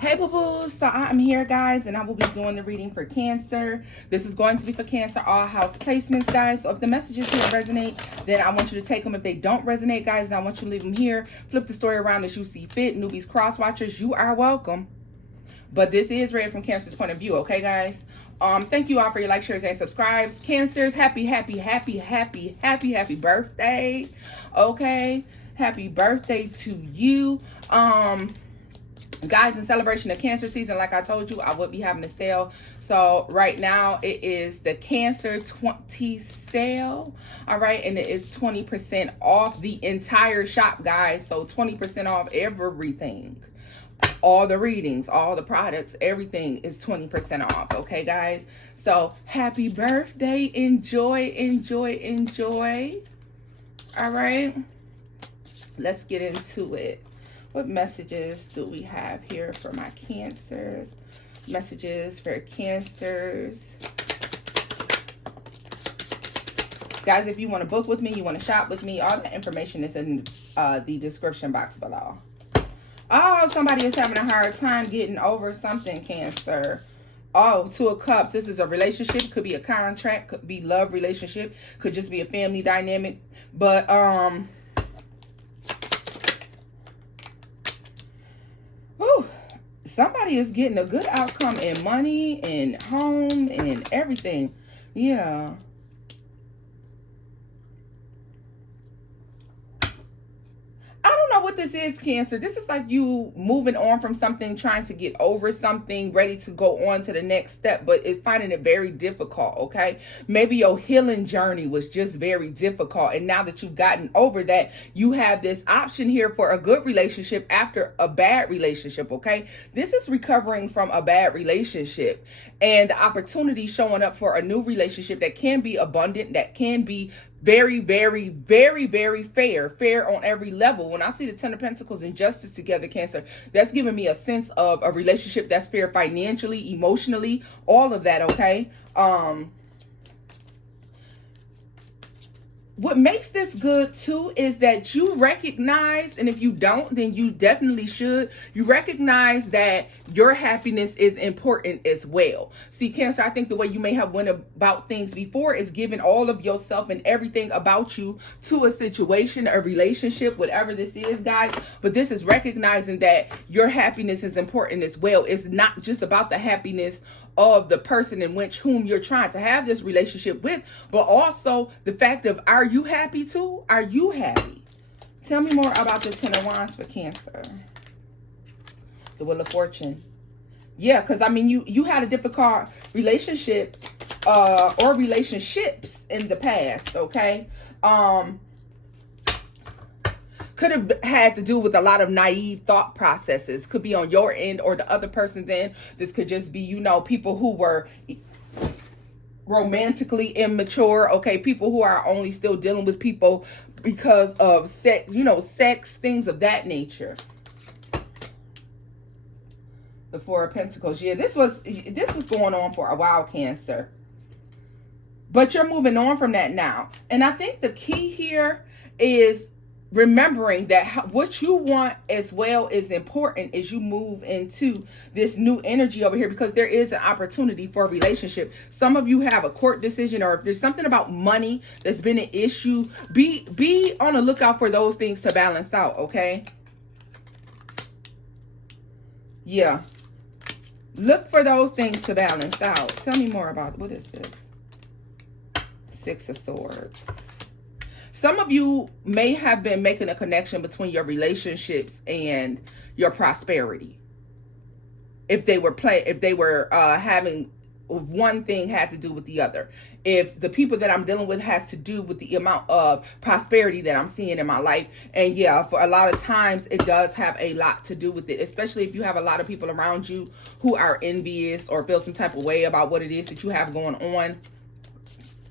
Hey boo-boos, so I'm here guys and I will be doing the reading for Cancer. This is going to be for Cancer all house placements guys. So if the messages here resonate, then I want you to take them. If they don't resonate guys, then I want you to leave them here. Flip the story around as you see fit. Newbies, cross watchers, you are welcome. But this is read from Cancer's point of view, okay guys? Thank you all for your likes, shares, and subscribes. Cancers, happy birthday. Okay, happy birthday to you. Guys, in celebration of Cancer season, like I told you, I would be having a sale. So right now it is the Cancer 20 sale. All right, and it is 20% off the entire shop, guys. So 20% off everything. All the readings, all the products, everything is 20% off. Okay, guys? So happy birthday. Enjoy, enjoy, enjoy. All right, let's get into it. What messages do we have here for my Cancers? Messages for Cancers. Guys, if you want to book with me, you want to shop with me, all the information is in the description box below. Oh, somebody is having a hard time getting over something, Cancer. Oh, Two of Cups. This is a relationship. Could be a contract. Could be love relationship. Could just be a family dynamic. But, somebody is getting a good outcome in money and home and everything. Yeah. What this is, Cancer, this is like you moving on from something, trying to get over something, ready to go on to the next step, but it's finding it very difficult. Okay, maybe your healing journey was just very difficult, and now that you've gotten over that, you have this option here for a good relationship after a bad relationship. Okay, this is recovering from a bad relationship and the opportunity showing up for a new relationship that can be abundant, that can be very fair on every level. When I see the Ten of Pentacles and Justice together, Cancer, that's giving me a sense of a relationship that's fair financially, emotionally, all of that. Okay, what makes this good too is that you recognize, and if you don't, then you definitely should, you recognize that your happiness is important as well. See, Cancer, I think the way you may have went about things before is giving all of yourself and everything about you to a situation, a relationship, whatever this is, guys. But this is recognizing that your happiness is important as well. It's not just about the happiness of the person in which whom you're trying to have this relationship with, but also the fact of, are you happy too? Are you happy? Tell me more about the Ten of Wands for Cancer. The Wheel of Fortune. Yeah, because I mean, you had a difficult relationship or relationships in the past. Okay, could have had to do with a lot of naive thought processes. Could be on your end or the other person's end. This could just be, you know, people who were romantically immature. Okay, people who are only still dealing with people because of sex, you know, sex, things of that nature. The Four of Pentacles. Yeah, this was going on for a while, Cancer. But you're moving on from that now. And I think the key here is remembering that what you want as well is important as you move into this new energy over here, because there is an opportunity for a relationship. Some of you have a court decision, or if there's something about money that's been an issue, be on the lookout for those things to balance out. Okay, yeah, look for those things to balance out. Tell me more about, what is this? Six of Swords. Some of you may have been making a connection between your relationships and your prosperity. If they were having, one thing had to do with the other. If the people that I'm dealing with has to do with the amount of prosperity that I'm seeing in my life. And yeah, for a lot of times it does have a lot to do with it, especially if you have a lot of people around you who are envious or feel some type of way about what it is that you have going on.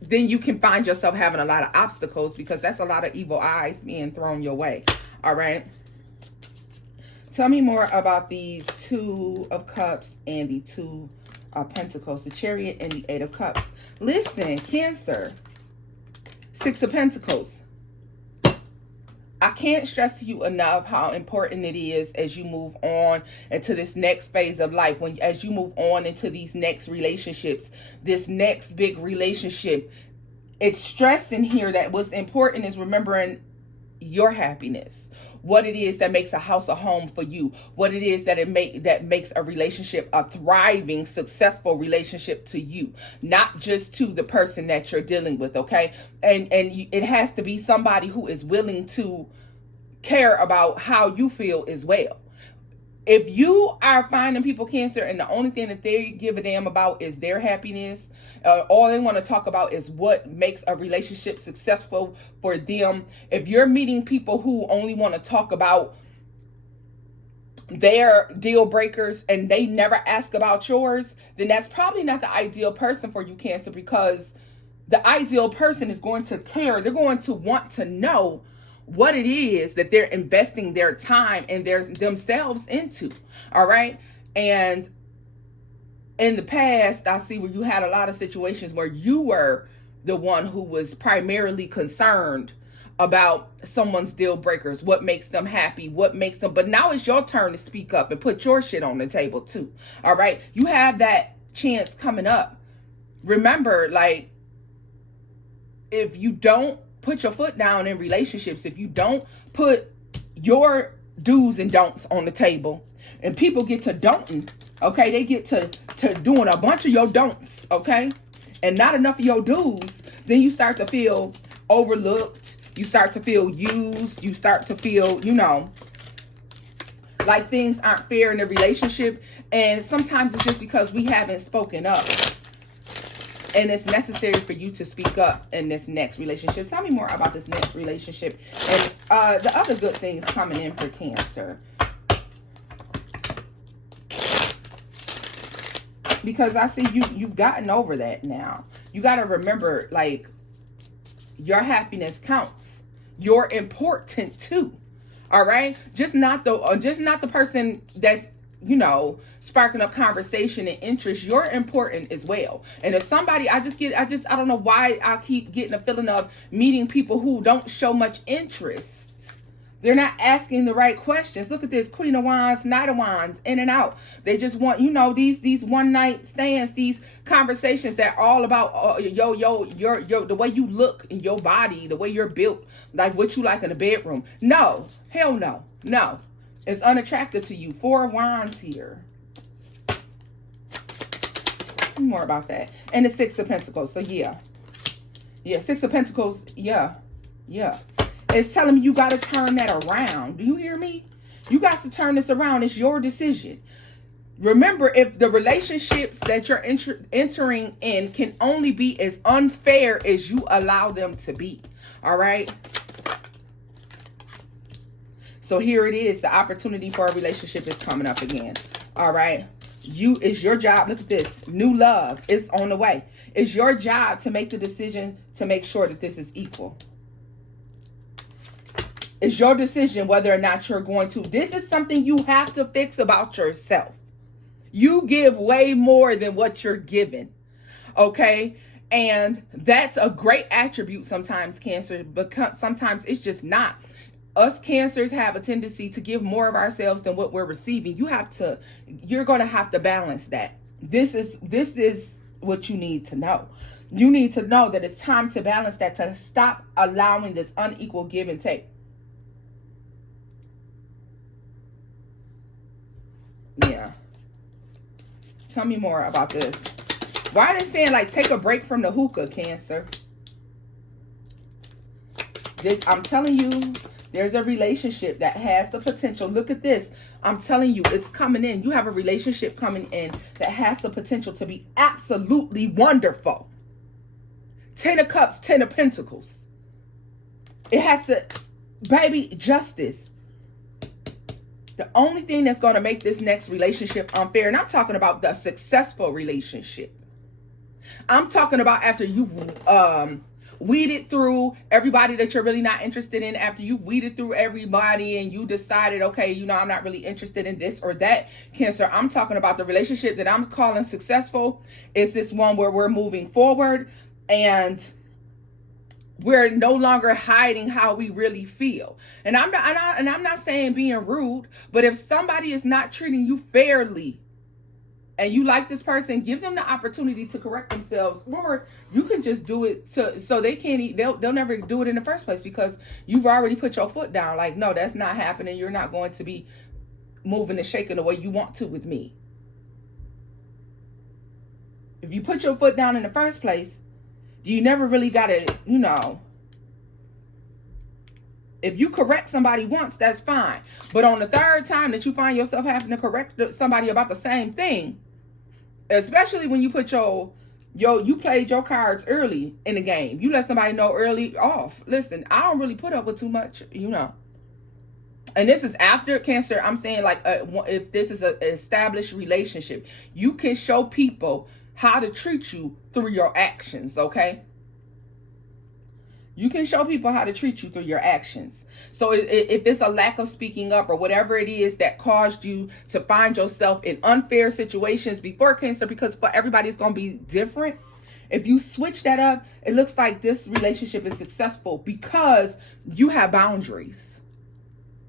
Then you can find yourself having a lot of obstacles, because that's a lot of evil eyes being thrown your way. All right. Tell me more about the Two of Cups and the Two of Pentacles, the Chariot and the Eight of Cups. Listen, Cancer, Six of Pentacles. I can't stress to you enough how important it is as you move on into this next phase of life, as you move on into these next relationships, this next big relationship. It's stressing here that what's important is remembering your happiness, what it is that makes a house a home for you, what it is that makes a relationship a thriving, successful relationship to you, not just to the person that you're dealing with, okay? And it has to be somebody who is willing to care about how you feel as well. If you are finding people, Cancer, and the only thing that they give a damn about is their happiness, all they want to talk about is what makes a relationship successful for them. If you're meeting people who only want to talk about their deal breakers and they never ask about yours, then that's probably not the ideal person for you, Cancer, because the ideal person is going to care. They're going to want to know what it is that they're investing their time and themselves into. All right. And in the past, I see where you had a lot of situations where you were the one who was primarily concerned about someone's deal breakers, what makes them happy, but now it's your turn to speak up and put your shit on the table too. All right. You have that chance coming up. Remember, like, if you don't put your foot down in relationships, if you don't put your do's and don'ts on the table, and people get to don'ting, okay, they get to doing a bunch of your don'ts, okay, and not enough of your do's, then you start to feel overlooked, you start to feel used, you start to feel, like things aren't fair in the relationship. And sometimes it's just because we haven't spoken up. And it's necessary for you to speak up in this next relationship. Tell me more about this next relationship and the other good things coming in for Cancer. Because I see you've gotten over that now. You got to remember, like, your happiness counts. You're important too. All right? Just not the person that's, sparking up conversation and interest. You're important as well. And if somebody, I don't know why I keep getting a feeling of meeting people who don't show much interest. They're not asking the right questions. Look at this, Queen of Wands, Knight of Wands, in and out. They just want, these one night stands, these conversations that are all about the way you look in your body, the way you're built, like what you like in the bedroom. No, hell no, no. It's unattractive to you. 4 of Wands here. More about that. And the 6 of Pentacles. So yeah, 6 of Pentacles. Yeah. It's telling me you got to turn that around. Do you hear me? You got to turn this around. It's your decision. Remember, if the relationships that you're entering in can only be as unfair as you allow them to be. All right. So here it is. The opportunity for a relationship is coming up again. All right. It's your job. Look at this. New love is on the way. It's your job to make the decision to make sure that this is equal. It's your decision whether or not you're going to. This is something you have to fix about yourself. You give way more than what you're given. Okay? And that's a great attribute sometimes, Cancer, because sometimes it's just not. Us Cancers have a tendency to give more of ourselves than what we're receiving. You're going to have to balance that. This is what you need to know. You need to know that it's time to balance that, to stop allowing this unequal give and take. Yeah. Tell me more about this. Why are they saying, like, take a break from the hookah, Cancer? I'm telling you, there's a relationship that has the potential. Look at this. I'm telling you, it's coming in. You have a relationship coming in that has the potential to be absolutely wonderful. 10 of Cups, 10 of Pentacles. It has to, baby, justice. The only thing that's going to make this next relationship unfair, and I'm talking about the successful relationship. I'm talking about after you weeded through everybody that you're really not interested in, after you weeded through everybody and you decided, okay, I'm not really interested in this or that, Cancer. I'm talking about the relationship that I'm calling successful. Is this one where we're moving forward and we're no longer hiding how we really feel. And I'm not saying being rude, but if somebody is not treating you fairly and you like this person, give them the opportunity to correct themselves, or you can just do it so they can't they'll never do it in the first place, because you've already put your foot down. Like, no, that's not happening. You're not going to be moving and shaking the way you want to with me. If you put your foot down in the first place, you never really got to, if you correct somebody once, that's fine. But on the third time that you find yourself having to correct somebody about the same thing, especially when you put you played your cards early in the game. You let somebody know early off. Listen, I don't really put up with too much, And this is after Cancer. I'm saying, like, if this is an established relationship, you can show people how to treat you through your actions, okay? You can show people how to treat you through your actions. So if it's a lack of speaking up or whatever it is that caused you to find yourself in unfair situations before, Cancer, because for everybody it's going to be different. If you switch that up, it looks like this relationship is successful because you have boundaries.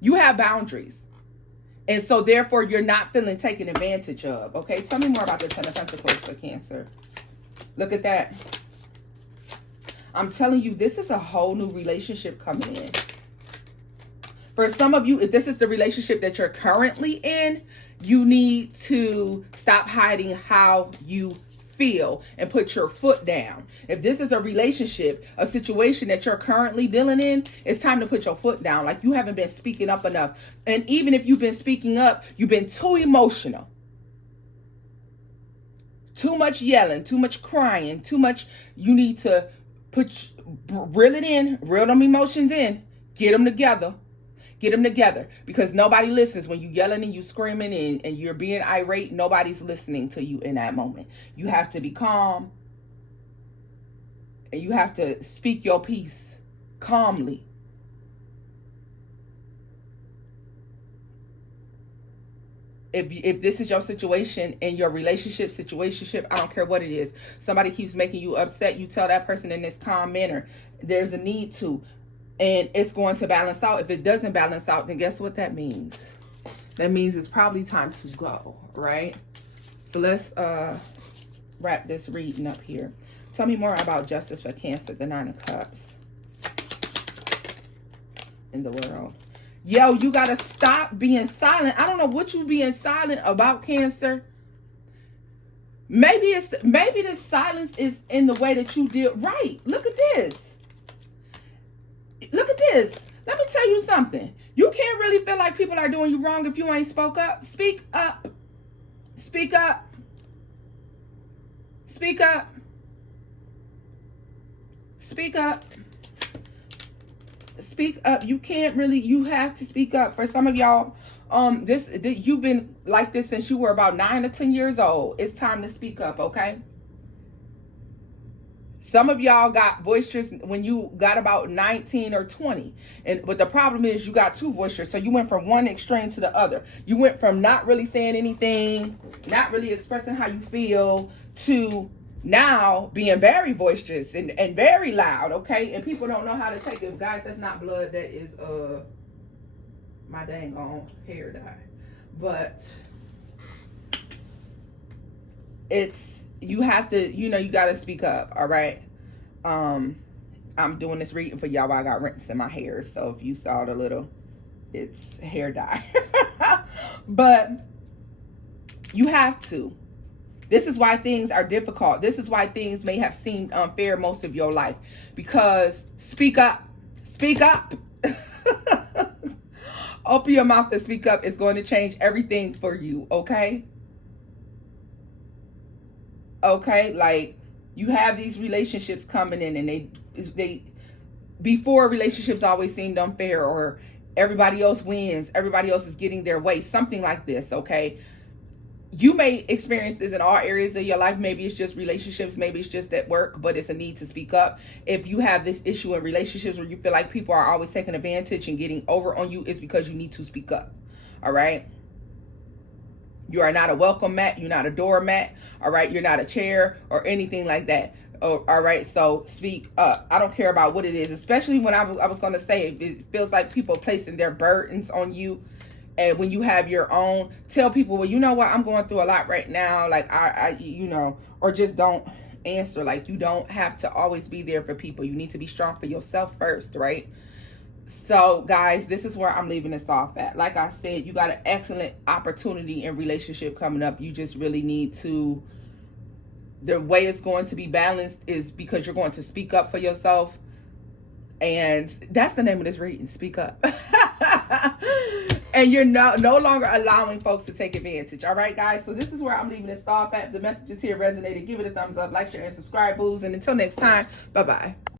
You have boundaries. And so therefore you're not feeling taken advantage of. Okay, tell me more about the Ten of Pentacles for Cancer. Look at that. I'm telling you, this is a whole new relationship coming in. For some of you, if this is the relationship that you're currently in, you need to stop hiding how you feel and put your foot down. If this is a relationship, a situation that you're currently dealing in, it's time to put your foot down. Like, you haven't been speaking up enough. And even if you've been speaking up, you've been too emotional. Too much yelling, too much crying, too much. You need to reel it in, reel them emotions in, get them together. Get them together, because nobody listens when you yelling and you screaming and you're being irate. Nobody's listening to you in that moment. You have to be calm, and you have to speak your piece calmly. If this is your situation and your relationship, I don't care what it is. Somebody keeps making you upset. You tell that person in this calm manner. There's a need to. And it's going to balance out. If it doesn't balance out, then guess what that means? That means it's probably time to go, right? So let's wrap this reading up here. Tell me more about justice for Cancer, the Nine of Cups in the world. Yo, you got to stop being silent. I don't know what you being silent about, Cancer. Maybe the silence is in the way that you deal. Right. Look at this. Look at this. Let me tell you something. You can't really feel like people are doing you wrong if you ain't spoke up. Speak up. Speak up. Speak up. Speak up. Speak up. You can't really, you have to speak up. For some of y'all, you've been like this since you were about 9 or 10 years old. It's time to speak up, okay? Some of y'all got boisterous when you got about 19 or 20. But the problem is you got too boisterous. So you went from one extreme to the other. You went from not really saying anything, not really expressing how you feel, to now being very boisterous and very loud, okay? And people don't know how to take it. Guys, that's not blood. That is my dang on hair dye. But it's, you have to, you got to speak up, all right? I'm doing this reading for y'all while I got rinse in my hair. So if you saw the little, it's hair dye. But you have to. This is why things are difficult. This is why things may have seemed unfair most of your life. Because speak up. Speak up. Open your mouth and speak up. It's going to change everything for you, okay? Okay, like, you have these relationships coming in, and they before, relationships always seemed unfair, or everybody else wins, everybody else is getting their way, something like this, okay? You may experience this in all areas of your life. Maybe it's just relationships, maybe it's just at work, but it's a need to speak up. If you have this issue in relationships where you feel like people are always taking advantage and getting over on you, it's because you need to speak up, all right? You are not a welcome mat. You're not a doormat. All right. You're not a chair or anything like that. Oh, all right, so speak up. I don't care about what it is, especially when I was going to say, it feels like people placing their burdens on you. And when you have your own, tell people, well, you know what, I'm going through a lot right now. Like, I you know, or just don't answer. Like, you don't have to always be there for people. You need to be strong for yourself first, right? So, guys, this is where I'm leaving this off at. Like I said, you got an excellent opportunity in relationship coming up. You just really need to, the way it's going to be balanced is because you're going to speak up for yourself. And that's the name of this reading, speak up. And you're no longer allowing folks to take advantage. All right, guys? So this is where I'm leaving this off at. If the messages here resonated, give it a thumbs up, like, share, and subscribe, booze. And until next time, bye-bye.